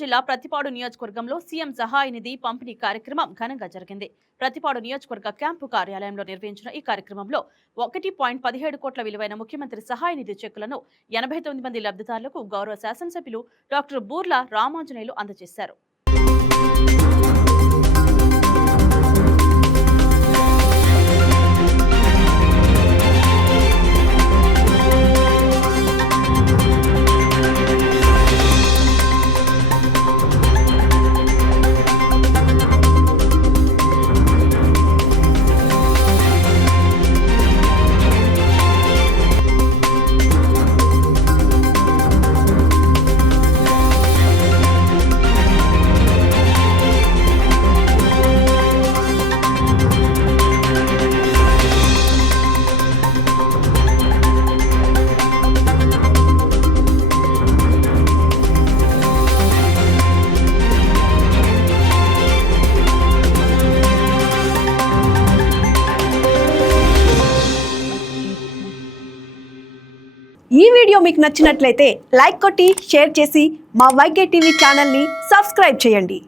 జిల్లా ప్రతిపాడు నియోజకవర్గంలో సీఎం సహాయ నిధి పంపిణీ కార్యక్రమం ఘనంగా జరిగింది. ప్రతిపాడు నియోజకవర్గ క్యాంపు కార్యాలయంలో నిర్వహించిన ఈ కార్యక్రమంలో 1.17 కోట్ల విలువైన ముఖ్యమంత్రి సహాయ నిధి చెక్కులను 89 మంది లబ్ధిదారులకు గౌరవ శాసనసభ్యులు డాక్టర్ బూర్ల రామాంజనేయులు అందజేశారు. ఈ వీడియో మీకు నచ్చినట్లయితే లైక్ కొట్టి షేర్ చేసి మా వైకే టీవీ ఛానల్ని సబ్స్క్రైబ్ చేయండి.